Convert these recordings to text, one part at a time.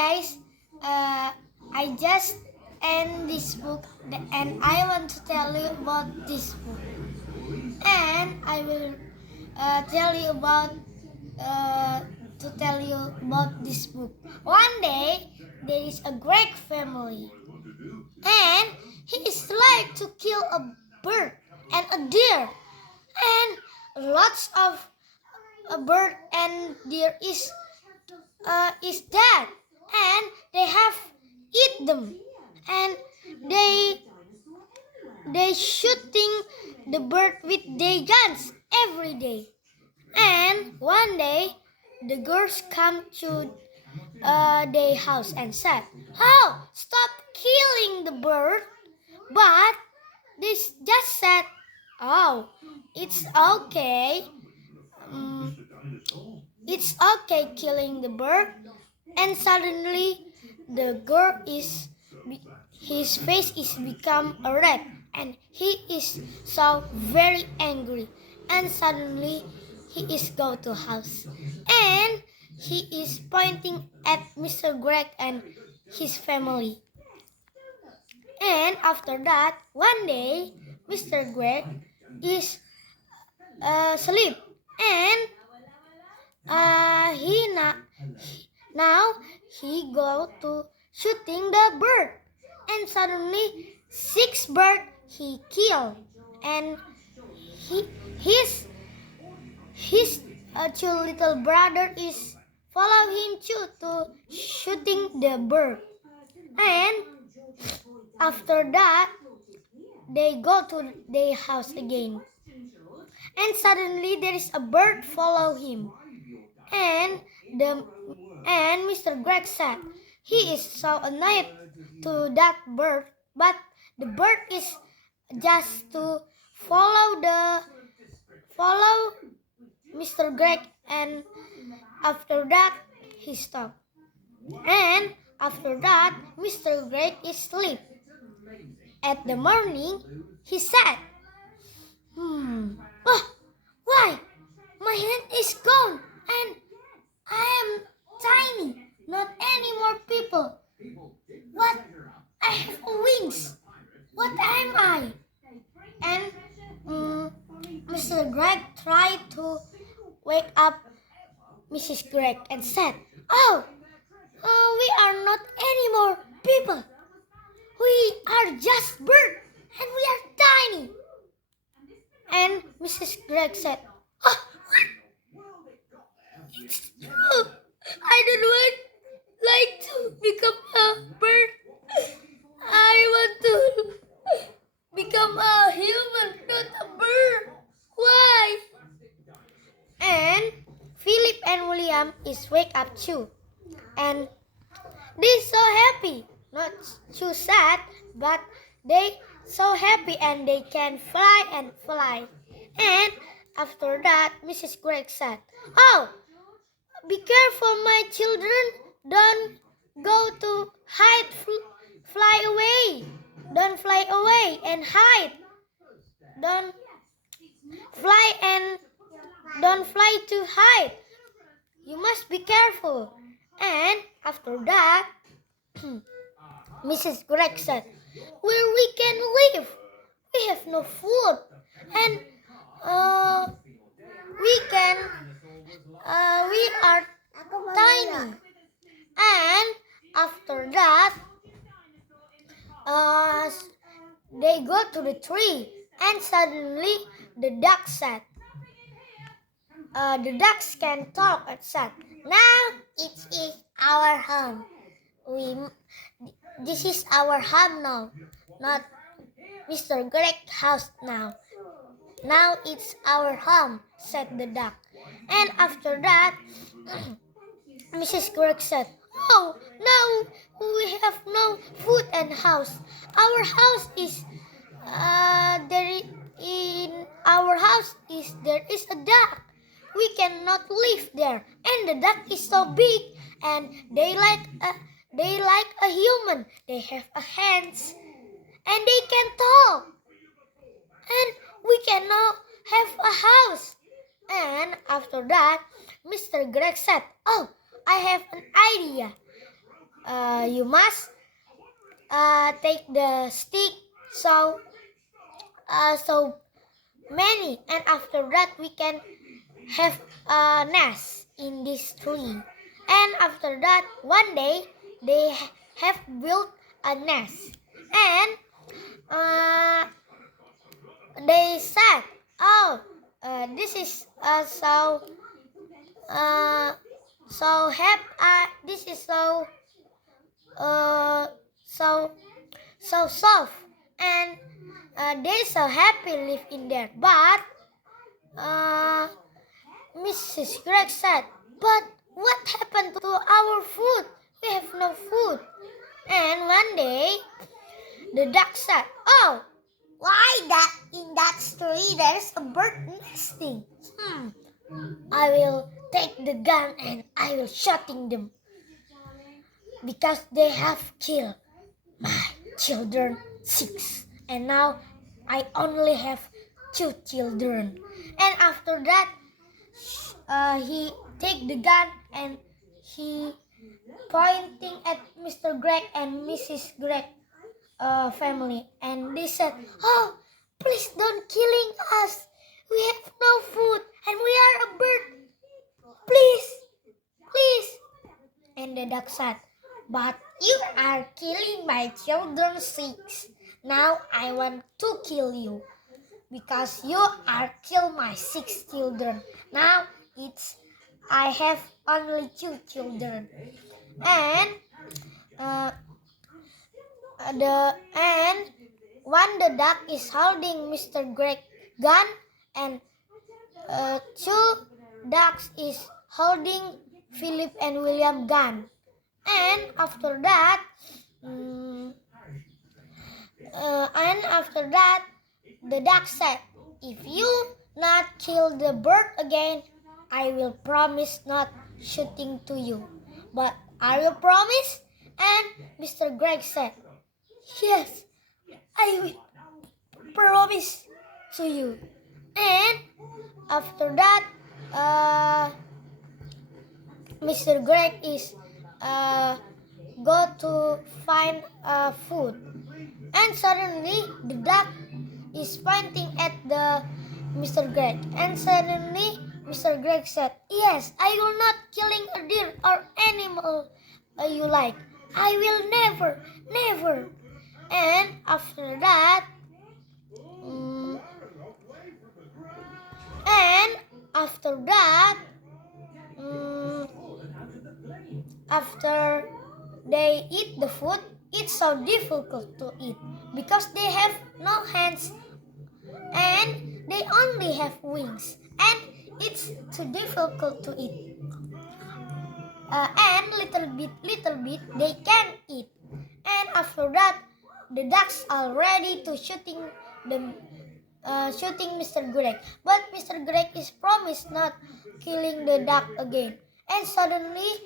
guys, I just end this book and I want to tell you about this book. And I will tell you about this book. One day there is a Greek family, and he is like to kill a bird and a deer, and lots of a bird and deer is dead, and they have eat them, and they shooting the bird with their guns every day. And one day the girls come to their house and said, "Oh, stop killing the bird." But they just said, "Oh, it's okay. It's okay killing the bird." And suddenly the girl his face is become a red, and he is so very angry, and suddenly he is go to house, and he is pointing at Mr. Greg and his family. And after that, one day Mr. Greg is asleep, and now he go to shooting the bird, and suddenly 6 bird he killed, and his two little brother is follow him too to shooting the bird. And after that they go to their house again, and suddenly there is a bird follow him, and Mr. Greg said he is so annoyed to that bird, but the bird is just to follow Mr. Greg, and after that he stopped. And after that Mr. Greg is asleep. At the morning he said, "Oh, why? My hand is gone, and I am tiny, not any more people. What? I have wings. What am I?" And Mr. Greg tried to wake up Mrs. Greg and said, "Oh, we are not any more people. We are just birds, and we are tiny." And Mrs. Greg said, "Oh, what? It's true. I don't want like to become a bird. I want to become a human, not a bird. Why?" And Philip and William is wake up too, and they so happy, not too sad, but they so happy, and they can fly and fly. And after that Mrs. Greg said, "Oh, be careful, my children. Don't go to hide, fly away. Don't fly away and hide. Don't fly to hide. You must be careful." And after that Mrs. Greg said, "Where we can live? We have no food, and we are tiny." And after that they go to the tree, and suddenly the duck said, the ducks can talk and said, "Now it is our home. This is our home now, not Mr. Greg's house now. Now it's our home," said the duck. And after that Mrs. Greg said, "Oh, now we have no food and house. Our house is there is a duck. We cannot live there, and the duck is so big, and they like a human. They have hands, and they can talk, and we cannot have a house." And after that Mr. Greg said, "Oh, I have an idea. you must take the stick so many, and after that we can have a nest in this tree. And after that, one day they have built a nest, and they said, "Oh, this is so happy. This is uh, so soft, and they so happy live in there." But Mrs. Greg said, "But what happened to our food? We have no food." And one day, the duck said, "Oh, why that in that tree there's a bird nesting? I will take the gun and I will shooting them because they have killed my children 6, and now I only have 2 children." And after that, he take the gun and he pointing at Mr. Greg and Mrs. Greg family, and they said, "Oh, please don't killing us. We have no food and we are a bird. Please, please." And the duck said, "But you are killing my children 6. Now I want to kill you because you are kill my 6 children. Now I have only 2 children." And when the duck is holding Mr. Greg gun, and 2 ducks is holding Philip and William gun. And after that, the duck said, "If you not kill the bird again, I will promise not shooting to you. But are you promise?" And Mr. Greg said, "Yes, I will promise to you." And after that, Mr. Greg is go to find food, and suddenly the duck is pointing at the Mr. Greg, and suddenly Mr. Greg said, "Yes, I will not killing a deer or animal you like. I will never, never." And after that, after they eat the food, it's so difficult to eat because they have no hands and they only have wings, and it's too difficult to eat. And little bit they can eat. And after that, the ducks are ready to shooting Mr. Greg, but Mr. Greg is promised not killing the duck again. And suddenly,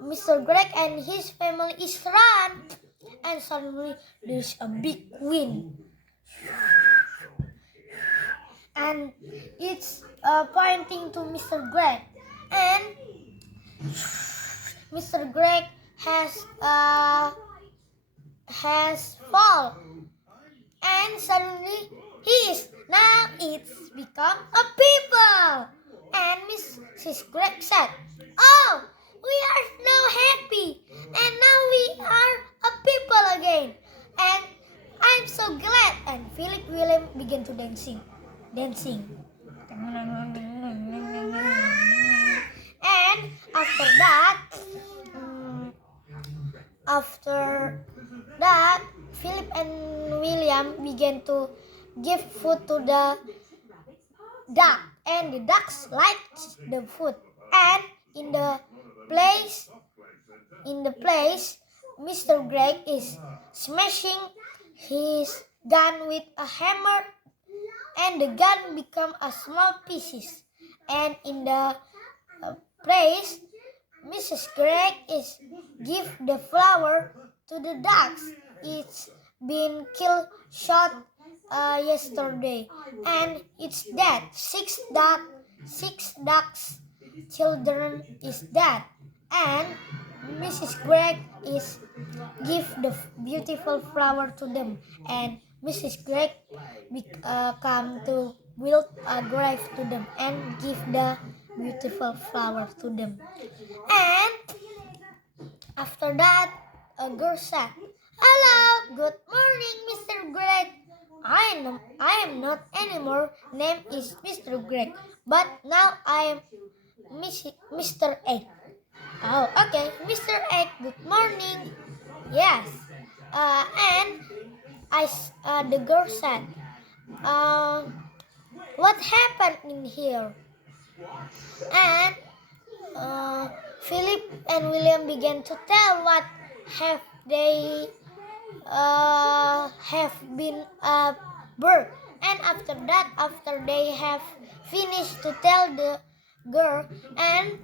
Mr. Greg and his family is run, and suddenly there's a big wind, and it's pointing to Mr. Greg, and Mr. Greg has fall, and suddenly it's become a people. And Mrs. Greg said, "Oh, we are now happy, and now we are a people again, and I'm so glad." And Philip William began to dancing. And after that, Philip and William began to give food to the duck, and the ducks liked the food. And in the place, Mr. Greg is smashing his gun with a hammer, and the gun become a small pieces. And in the place, Mrs. Greg is give the flower to the ducks. It's been shot yesterday, and it's dead. 6 ducks children is dead. And Mrs. Greg is give the beautiful flower to them, and Mrs. Greg come to build a grave to them and give the beautiful flower to them. And after that, a girl said, "Hello, good morning, Mr. Greg. I am not anymore. Name is Mr. Greg, but now I am Mr. Egg." Oh, okay, Mr. Egg. Good morning. Yes. And the girl said, uh, "What happened in here?" And Philip and William began to tell what have they have been a bird. And after that, after they have finished to tell the girl, and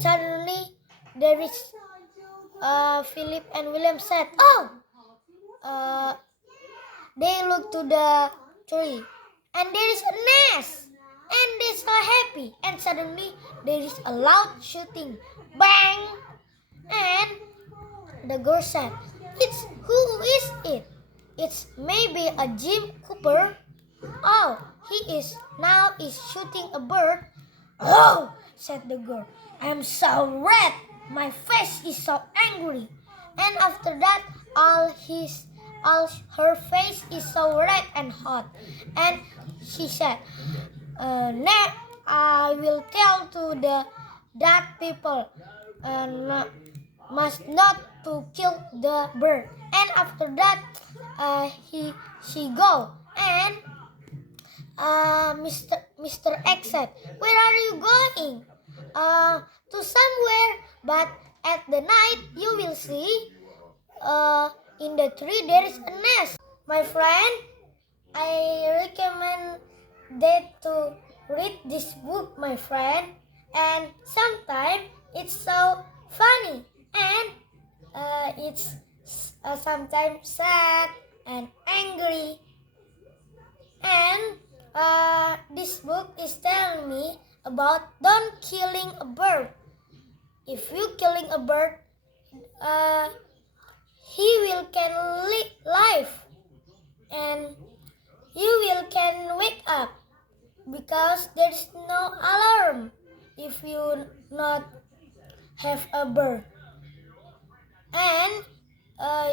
suddenly there is Philip and William said, "Oh!" They look to the tree, and there is a nest, and they so happy. And suddenly there is a loud shooting, bang! And the girl said, "It's who is it? It's maybe a Jim Cooper. Oh, he is shooting a bird." "Oh," said the girl, "I'm so red. My face is so angry." And after that, all her face is so red and hot. And she said, "Now I will tell to that people must not to kill the bird." And after that, she go, and Mr. X said, "Where are you going?" To somewhere, but at the night you will see in the tree there is a nest." My friend, I recommend that to read this book, my friend, and sometimes it's so funny, and it's sometimes sad and angry. And this book is telling me about don't killing a bird. If you killing a bird, he will can live, and you will can wake up, because there's no alarm if you not have a bird. And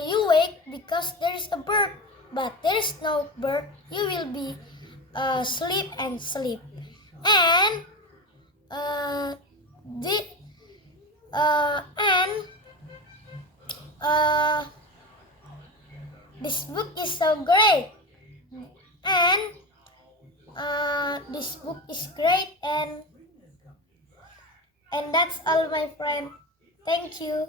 you wake because there is a bird, but there is no bird, you will be sleep and sleep. And the and this book is so great, and this book is great, and that's all, my friend. Thank you.